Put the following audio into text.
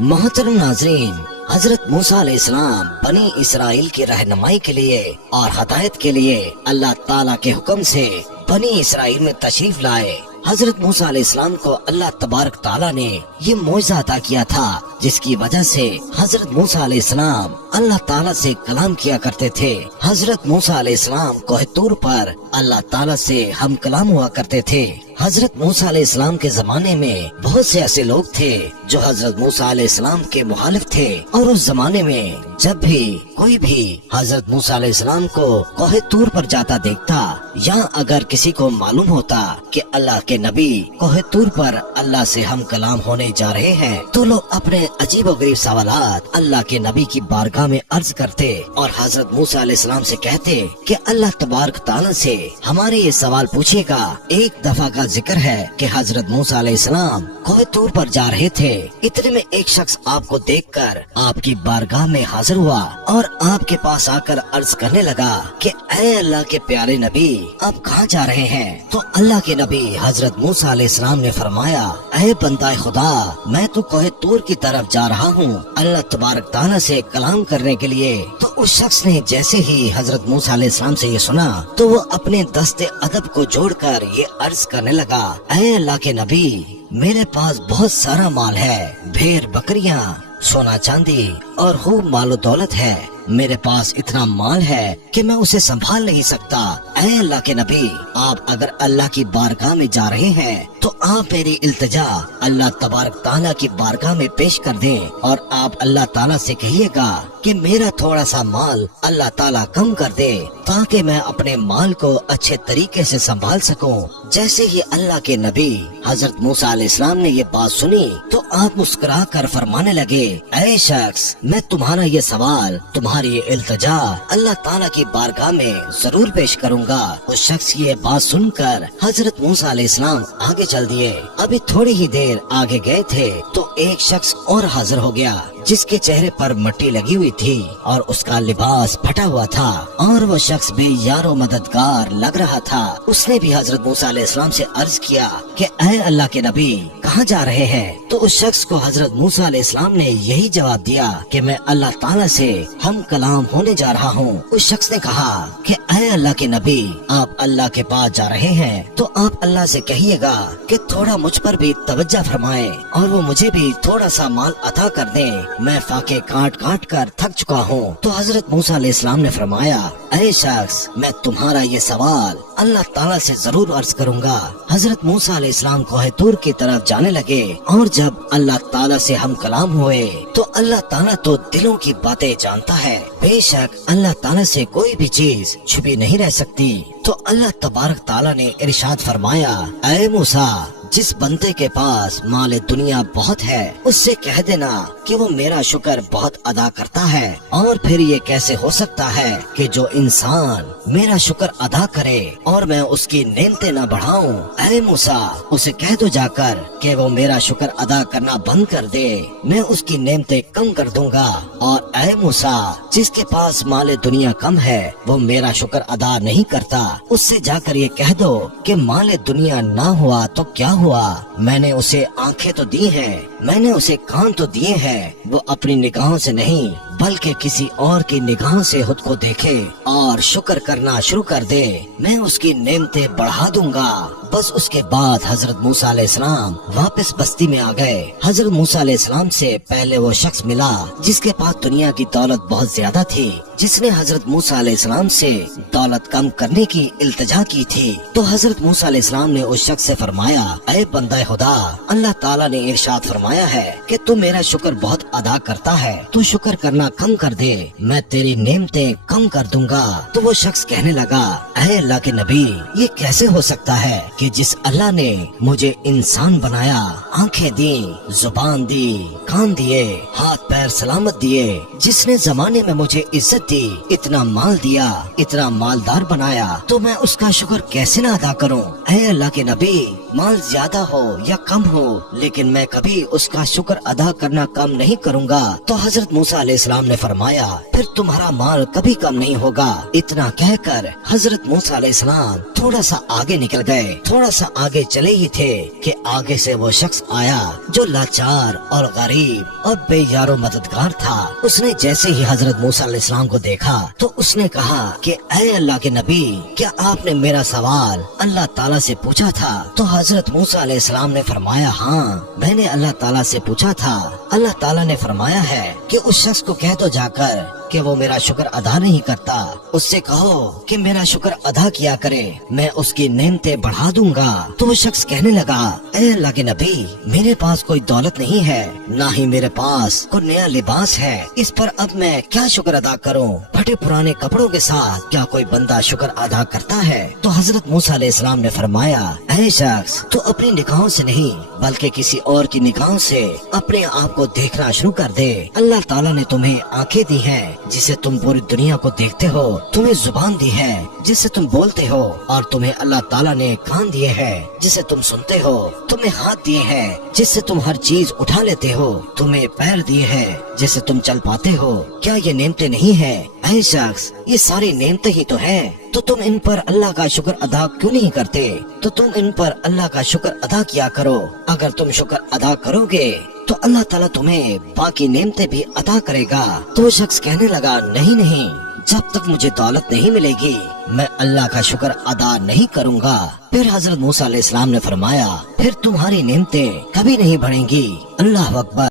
मोहतरम नाज़रीन, हजरत मूसा अलैहिस्सलाम बनी इसराइल की रहनुमाई के लिए और हदायत के लिए अल्लाह ताला के हुक्म से बनी इसराइल में तशरीफ लाए। हजरत मूसा अलैहिस्सलाम को अल्लाह तबारक ताला ने ये मौजज़ा अता किया था, जिसकी वजह से हजरत मूसा अलैहिस्सलाम अल्लाह ताला से कलाम किया करते थे। हजरत मूसा अलैहिस्सलाम कोह तूर पर अल्लाह ताला से हम कलाम हुआ करते थे। हजरत मूसा अलैहिस्सलाम के जमाने में बहुत से ऐसे लोग थे जो हजरत मूसा अलैहिस्सलाम के मुखालिफ थे, और उस जमाने में जब भी कोई भी हजरत मूसा अलैहिस्सलाम को कोह तूर पर जाता देखता, या अगर किसी को मालूम होता कि अल्लाह के नबी कोह तूर पर अल्लाह से हम कलाम होने जा रहे हैं, तो लोग अपने अजीब गरीब सवालात अल्लाह के नबी की बारगाह में अर्ज करते और हजरत मूसा अलैहिस्सलाम से कहते कि अल्लाह तबारक ताला से हमारे ये सवाल पूछेगा। एक दफा का जिक्र है कि हजरत मूसा अलैहिस्सलाम कोह तूर पर जा रहे थे। इतने में एक शख्स आपको देखकर आपकी बारगाह में हाजिर हुआ और आपके पास आकर अर्ज करने लगा कि ऐ अल्लाह के प्यारे नबी, आप कहाँ जा रहे हैं? तो अल्लाह के नबी हजरत मूसा अलैहिस्सलाम ने फरमाया, ऐ बंदा खुदा, मैं तो कोह तूर की तरफ जा रहा हूँ अल्लाह तबारक ताला से कलाम करने के लिए। तो उस शख्स ने जैसे ही हजरत मूसा अलैहिस्सलाम से ये सुना, तो वो अपने दस्ते अदब को जोड़कर ये अर्ज करने लगा, ऐ अल्लाह के नबी, मेरे पास बहुत सारा माल है, भेड़ बकरियां, सोना चांदी और खूब मालो दौलत है। मेरे पास इतना माल है कि मैं उसे संभाल नहीं सकता। ऐ अल्लाह के नबी, आप अगर अल्लाह की बारगाह में जा रहे हैं तो आप मेरी इल्तिजा अल्लाह तबारक ताला की बारगाह में पेश कर दें, और आप अल्लाह ताला से कहिएगा कि मेरा थोड़ा सा माल अल्लाह ताला कम कर दे, ताकि मैं अपने माल को अच्छे तरीके से संभाल सकूं। जैसे ही अल्लाह के नबी हजरत मूसा अलैहिस्सलाम ने ये बात सुनी, तो आप मुस्कुरा कर फरमाने लगे, ऐ शख्स, मैं तुम्हारा ये सवाल, तुम्हारी ये इल्तिजा अल्लाह ताला की बारगाह में जरूर पेश करूंगा। उस शख्स की ये बात सुनकर हजरत मूसा अलैहिस्सलाम आगे चल दिए। अभी थोड़ी ही देर आगे गए थे तो एक शख्स और हाजिर हो गया, जिसके चेहरे पर मिट्टी लगी हुई थी और उसका लिबास फटा हुआ था, और वो शख्स भी यारो मददगार लग रहा था। उसने भी हजरत मूसा अलैहिस्सलाम से अर्ज किया कि ऐ अल्लाह के नबी, कहाँ जा रहे हैं? तो उस शख्स को हजरत मूसा अलैहिस्सलाम ने यही जवाब दिया कि मैं अल्लाह ताला से हम कलाम होने जा रहा हूँ। उस शख्स ने कहा कि ऐ अल्लाह के नबी, आप अल्लाह के पास जा रहे हैं तो आप अल्लाह से कहिएगा कि थोड़ा मुझ पर भी तवज्जो फरमाए और वो मुझे भी थोड़ा सा माल अता कर दें। मैं फाके काट काट कर थक चुका हूँ। तो हजरत मूसा अलैहिस्सलाम ने फरमाया, ऐ शख्स, मैं तुम्हारा ये सवाल अल्लाह ताला से जरूर अर्ज करूंगा। हजरत मूसा अलैहिस्सलाम कोह तूर की तरफ जाने लगे, और जब अल्लाह ताला से हम कलाम हुए तो अल्लाह ताला तो दिलों की बातें जानता है। बेशक अल्लाह ताला से कोई भी चीज छुपी नहीं रह सकती। तो अल्लाह तबारक ताला ने इरशाद फरमाया, ऐ मूसा, जिस बंदे के पास माल दुनिया बहुत है, उससे कह देना कि वो मेरा शुक्र बहुत अदा करता है। और फिर ये कैसे हो सकता है कि जो इंसान मेरा शुक्र अदा करे और मैं उसकी नेमतें न बढ़ाऊं? ऐ मूसा, उसे कह दो जाकर कि वो मेरा शुक्र अदा करना बंद कर दे, मैं उसकी नेमतें कम कर दूंगा। और ऐ मूसा, जिसके पास माल दुनिया कम है, वो मेरा शुक्र अदा नहीं करता, उससे जाकर ये कह दो कि माल दुनिया ना हुआ तो क्या हुआ, मैंने उसे आंखें तो दी हैं, मैंने उसे कान तो दिए हैं, वो अपनी निगाहों से नहीं बल्कि किसी और की निगाहों से खुद को देखे और शुक्र करना शुरू कर दे, मैं उसकी नेमतें बढ़ा दूंगा। बस उसके बाद हजरत मूसा अलैहिस्सलाम वापस बस्ती में आ गए। हजरत मूसा अलैहिस्सलाम से पहले वो शख्स मिला जिसके पास दुनिया की दौलत बहुत ज्यादा थी, जिसने हजरत मूसा अलैहिस्सलाम से दौलत कम करने की इल्तिजा की थी। तो हजरत मूसा अलैहिस्सलाम ने उस शख्स से फरमाया, ऐ बंदा खुदा, अल्लाह ताला ने इरशाद फरमाया है कि तू मेरा शुक्र बहुत अदा करता है, तू शुक्र करना कम कर दे, मैं तेरी नेमतें कम कर दूंगा। तो वो शख्स कहने लगा, ऐ अल्लाह के नबी, ये कैसे हो सकता है कि जिस अल्लाह ने मुझे इंसान बनाया, आंखें दी, जुबान दी, कान दिए, हाथ पैर सलामत दिए, जिसने जमाने में मुझे इज्जत दी, इतना माल दिया, इतना मालदार बनाया, तो मैं उसका शुक्र कैसे ना अदा करूं? ऐ अल्लाह के नबी, माल ज्यादा हो या कम हो, लेकिन मैं कभी उसका शुक्र अदा करना कम नहीं करूंगा। तो हजरत मूसा अलैहिस्सलाम ने फरमाया, फिर तुम्हारा माल कभी कम नहीं होगा। इतना कहकर हजरत मूसा अलैहिस्सलाम थोड़ा सा आगे निकल गए। थोड़ा सा आगे चले ही थे कि आगे से वो शख्स आया जो लाचार और गरीब और बेयारो मददगार था। उसने जैसे ही हजरत मूसा अलैहिस्सलाम को देखा तो उसने कहा कि ऐ अल्लाह के नबी, क्या आपने मेरा सवाल अल्लाह ताला से पूछा था? तो हजरत मूसा अलैहिस्सलाम ने फरमाया, हाँ मैंने अल्लाह ताला से पूछा था। अल्लाह ताला ने फरमाया है कि उस शख्स को कह दो जाकर कि वो मेरा शुक्र अदा नहीं करता, उससे कहो कि मेरा शुक्र अदा किया करे, मैं उसकी नेमतें बढ़ा दूंगा। तो वो शख्स कहने लगा, ऐ अल्लाह के नबी, मेरे पास कोई दौलत नहीं है, ना ही मेरे पास कोई नया लिबास है, इस पर अब मैं क्या शुक्र अदा करूं? फटे पुराने कपड़ों के साथ क्या कोई बंदा शुक्र अदा करता है? तो हजरत मूसा अलैहिस्सलाम ने फरमाया, ऐ शख्स, तो अपनी निगाहों से नहीं बल्कि किसी और की निगाहों से अपने आप को देखना शुरू कर दे। अल्लाह ताला ने तुम्हें आंखें दी हैं जिसे तुम पूरी दुनिया को देखते हो, तुम्हें जुबान दी है जिससे तुम बोलते हो, और तुम्हें अल्लाह ताला ने कान दिए हैं जिसे तुम सुनते हो, तुम्हें हाथ दिए हैं जिससे तुम हर चीज उठा लेते हो, तुम्हें पैर दिए हैं जिससे तुम चल पाते हो। क्या ये नेमतें नहीं है? ऐ शख्स, ये सारी नेमतें ही तो हैं, तो तुम इन पर अल्लाह का शुक्र अदा क्यों नहीं करते? तो तुम इन पर अल्लाह का शुक्र अदा किया करो। अगर तुम शुक्र अदा करोगे तो अल्लाह ताला तुम्हें बाकी नेमतें भी अदा करेगा। तो वो शख्स कहने लगा, नहीं नहीं, जब तक मुझे दौलत नहीं मिलेगी मैं अल्लाह का शुक्र अदा नहीं करूंगा। फिर हजरत मूसा अलैहिस्सलाम ने फरमाया, फिर तुम्हारी नेमतें कभी नहीं बढ़ेंगी। अल्लाह अकबर।